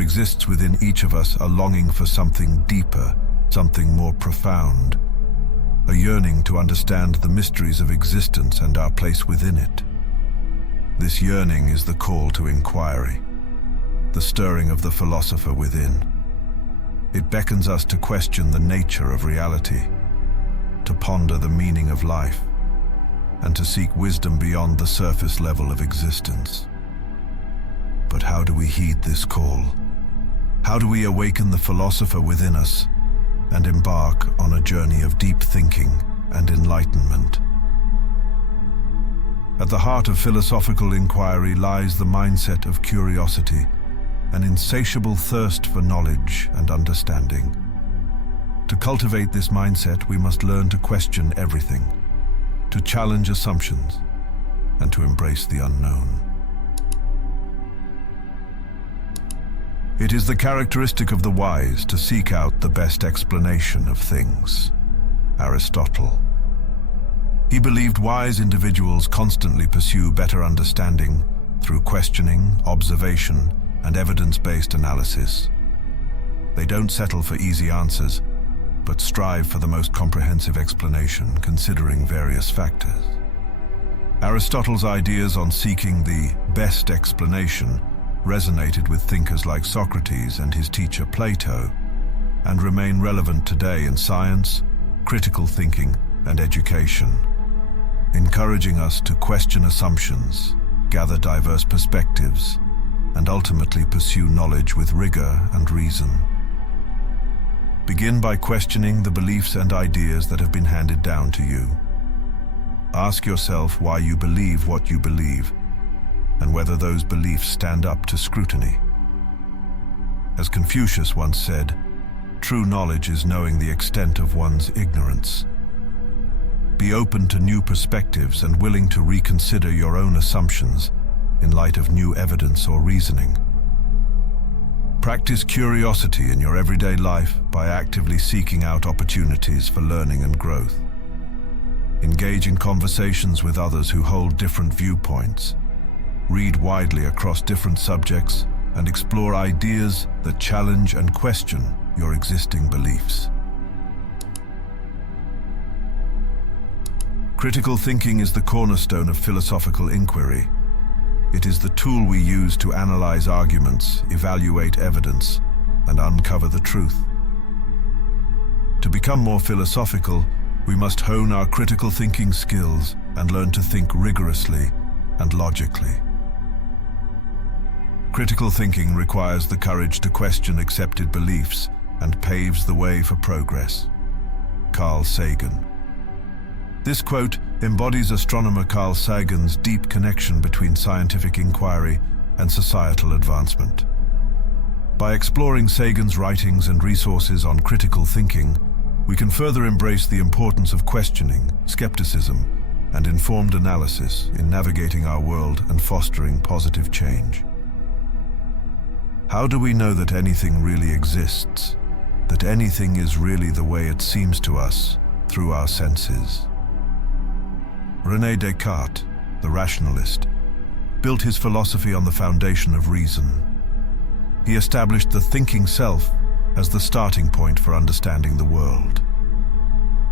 exists within each of us a longing for something deeper, something more profound, a yearning to understand the mysteries of existence and our place within it. This yearning is the call to inquiry, the stirring of the philosopher within. It beckons us to question the nature of reality, to ponder the meaning of life, and to seek wisdom beyond the surface level of existence. But how do we heed this call? How do we awaken the philosopher within us and embark on a journey of deep thinking and enlightenment? At the heart of philosophical inquiry lies the mindset of curiosity, an insatiable thirst for knowledge and understanding. To cultivate this mindset, we must learn to question everything, to challenge assumptions, and to embrace the unknown. It is the characteristic of the wise to seek out the best explanation of things. Aristotle. He believed wise individuals constantly pursue better understanding through questioning, observation, and evidence-based analysis. They don't settle for easy answers, but strive for the most comprehensive explanation, considering various factors. Aristotle's ideas on seeking the best explanation resonated with thinkers like Socrates and his teacher Plato, and remain relevant today in science, critical thinking, and education, encouraging us to question assumptions, gather diverse perspectives, and ultimately pursue knowledge with rigor and reason. Begin by questioning the beliefs and ideas that have been handed down to you. Ask yourself why you believe what you believe, and whether those beliefs stand up to scrutiny. As Confucius once said, true knowledge is knowing the extent of one's ignorance. Be open to new perspectives and willing to reconsider your own assumptions in light of new evidence or reasoning. Practice curiosity in your everyday life by actively seeking out opportunities for learning and growth. Engage in conversations with others who hold different viewpoints. Read widely across different subjects and explore ideas that challenge and question your existing beliefs. Critical thinking is the cornerstone of philosophical inquiry. It is the tool we use to analyze arguments, evaluate evidence, and uncover the truth. To become more philosophical, we must hone our critical thinking skills and learn to think rigorously and logically. Critical thinking requires the courage to question accepted beliefs and paves the way for progress. Carl Sagan. This quote embodies astronomer Carl Sagan's deep connection between scientific inquiry and societal advancement. By exploring Sagan's writings and resources on critical thinking, we can further embrace the importance of questioning, skepticism, and informed analysis in navigating our world and fostering positive change. How do we know that anything really exists, that anything is really the way it seems to us through our senses? René Descartes, the rationalist, built his philosophy on the foundation of reason. He established the thinking self as the starting point for understanding the world.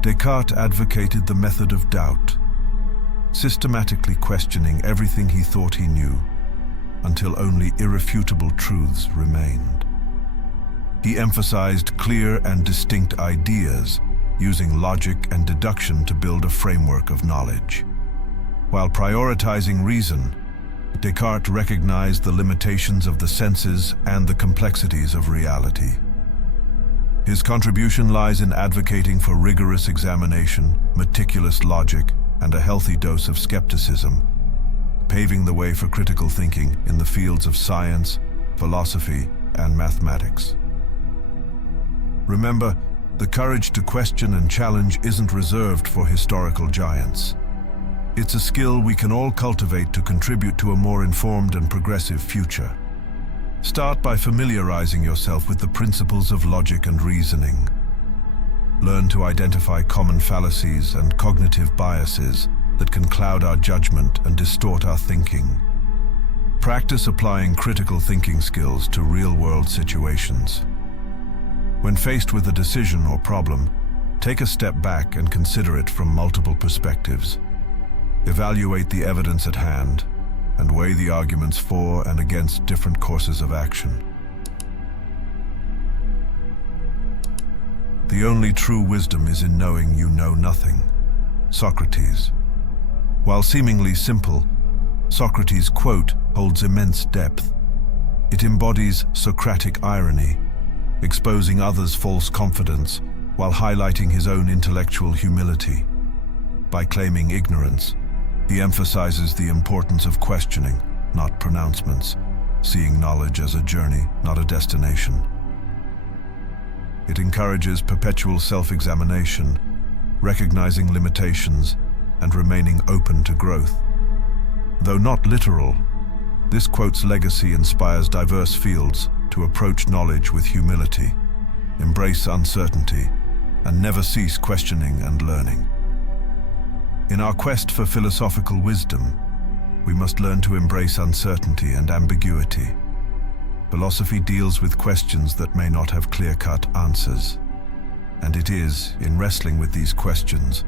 Descartes advocated the method of doubt, systematically questioning everything he thought he knew until only irrefutable truths remained. He emphasized clear and distinct ideas, using logic and deduction to build a framework of knowledge. While prioritizing reason, Descartes recognized the limitations of the senses and the complexities of reality. His contribution lies in advocating for rigorous examination, meticulous logic, and a healthy dose of skepticism, paving the way for critical thinking in the fields of science, philosophy, and mathematics. Remember, the courage to question and challenge isn't reserved for historical giants. It's a skill we can all cultivate to contribute to a more informed and progressive future. Start by familiarizing yourself with the principles of logic and reasoning. Learn to identify common fallacies and cognitive biases that can cloud our judgment and distort our thinking. Practice applying critical thinking skills to real-world situations. When faced with a decision or problem, take a step back and consider it from multiple perspectives. Evaluate the evidence at hand and weigh the arguments for and against different courses of action. The only true wisdom is in knowing you know nothing. Socrates. While seemingly simple, Socrates' quote holds immense depth. It embodies Socratic irony, exposing others' false confidence while highlighting his own intellectual humility. By claiming ignorance, he emphasizes the importance of questioning, not pronouncements, seeing knowledge as a journey, not a destination. It encourages perpetual self-examination, recognizing limitations, and remaining open to growth. Though not literal, this quote's legacy inspires diverse fields to approach knowledge with humility, embrace uncertainty, and never cease questioning and learning. In our quest for philosophical wisdom, we must learn to embrace uncertainty and ambiguity. Philosophy deals with questions that may not have clear-cut answers. And it is in wrestling with these questions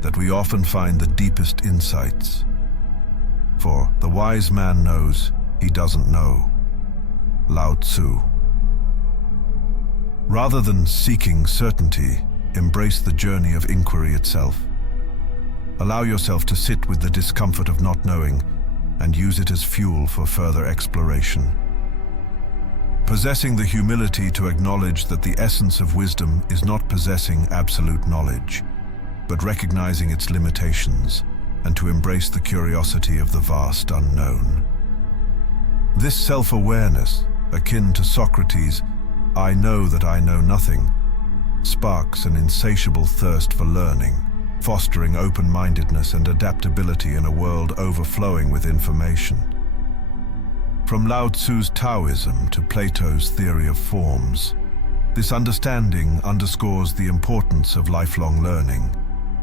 that we often find the deepest insights. For the wise man knows he doesn't know. Lao Tzu. Rather than seeking certainty, embrace the journey of inquiry itself. Allow yourself to sit with the discomfort of not knowing and use it as fuel for further exploration. Possessing the humility to acknowledge that the essence of wisdom is not possessing absolute knowledge, but recognizing its limitations, and to embrace the curiosity of the vast unknown. This self-awareness, akin to Socrates' "I know that I know nothing," sparks an insatiable thirst for learning, fostering open-mindedness and adaptability in a world overflowing with information. From Lao Tzu's Taoism to Plato's theory of forms, this understanding underscores the importance of lifelong learning,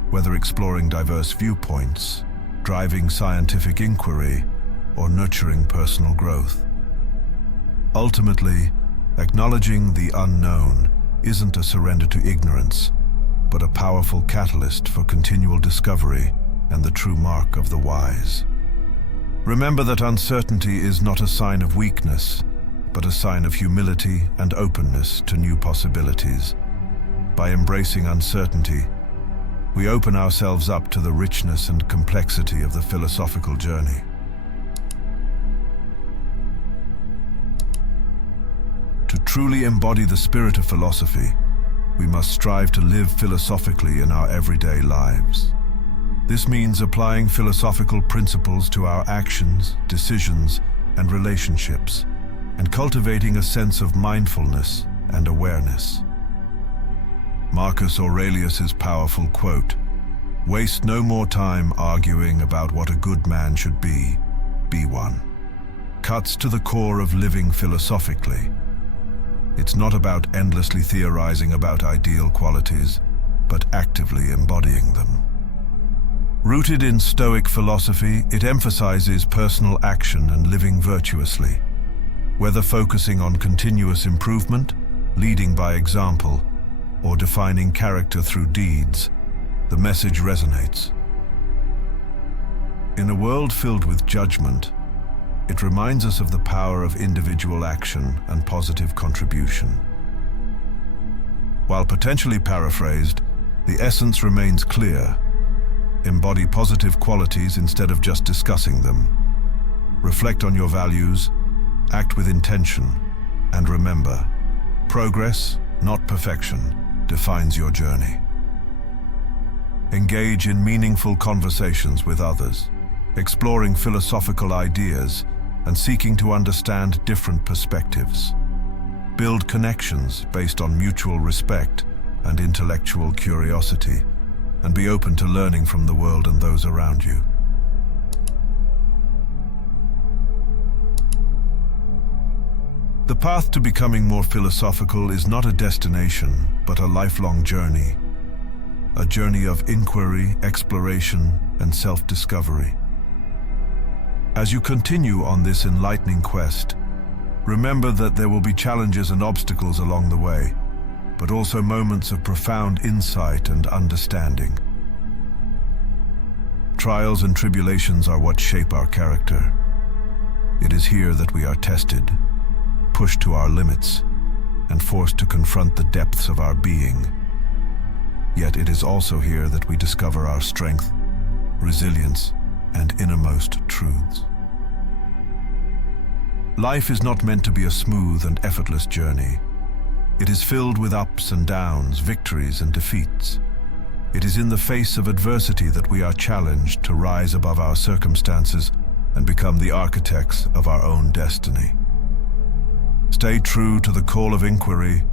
whether exploring diverse viewpoints, driving scientific inquiry, or nurturing personal growth. Ultimately, acknowledging the unknown isn't a surrender to ignorance, but a powerful catalyst for continual discovery and the true mark of the wise. Remember that uncertainty is not a sign of weakness, but a sign of humility and openness to new possibilities. By embracing uncertainty, we open ourselves up to the richness and complexity of the philosophical journey. To truly embody the spirit of philosophy, we must strive to live philosophically in our everyday lives. This means applying philosophical principles to our actions, decisions, and relationships, and cultivating a sense of mindfulness and awareness. Marcus Aurelius's powerful quote, "Waste no more time arguing about what a good man should be one," cuts to the core of living philosophically. It's not about endlessly theorizing about ideal qualities, but actively embodying them. Rooted in Stoic philosophy, it emphasizes personal action and living virtuously. Whether focusing on continuous improvement, leading by example, or defining character through deeds, the message resonates. In a world filled with judgment, it reminds us of the power of individual action and positive contribution. While potentially paraphrased, the essence remains clear. Embody positive qualities instead of just discussing them. Reflect on your values, act with intention, and remember, progress, not perfection, defines your journey. Engage in meaningful conversations with others, exploring philosophical ideas and seeking to understand different perspectives. Build connections based on mutual respect and intellectual curiosity, and be open to learning from the world and those around you. The path to becoming more philosophical is not a destination, but a lifelong journey. A journey of inquiry, exploration, and self-discovery. As you continue on this enlightening quest, remember that there will be challenges and obstacles along the way, but also moments of profound insight and understanding. Trials and tribulations are what shape our character. It is here that we are tested, pushed to our limits, and forced to confront the depths of our being. Yet it is also here that we discover our strength, resilience, and innermost truths. Life is not meant to be a smooth and effortless journey. It is filled with ups and downs, victories and defeats. It is in the face of adversity that we are challenged to rise above our circumstances and become the architects of our own destiny. Stay true to the call of inquiry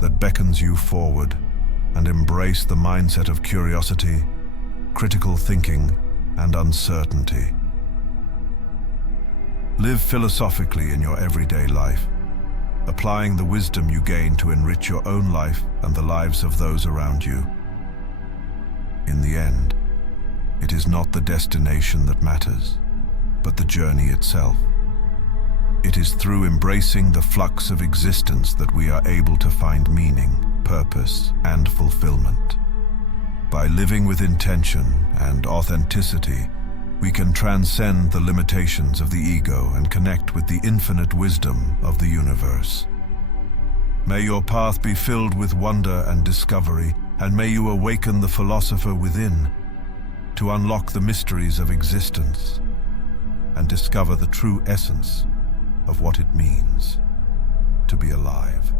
that beckons you forward, and embrace the mindset of curiosity, critical thinking, and uncertainty. Live philosophically in your everyday life, applying the wisdom you gain to enrich your own life and the lives of those around you. In the end, it is not the destination that matters, but the journey itself. It is through embracing the flux of existence that we are able to find meaning, purpose, and fulfillment. By living with intention and authenticity, we can transcend the limitations of the ego and connect with the infinite wisdom of the universe. May your path be filled with wonder and discovery, and may you awaken the philosopher within to unlock the mysteries of existence and discover the true essence of what it means to be alive.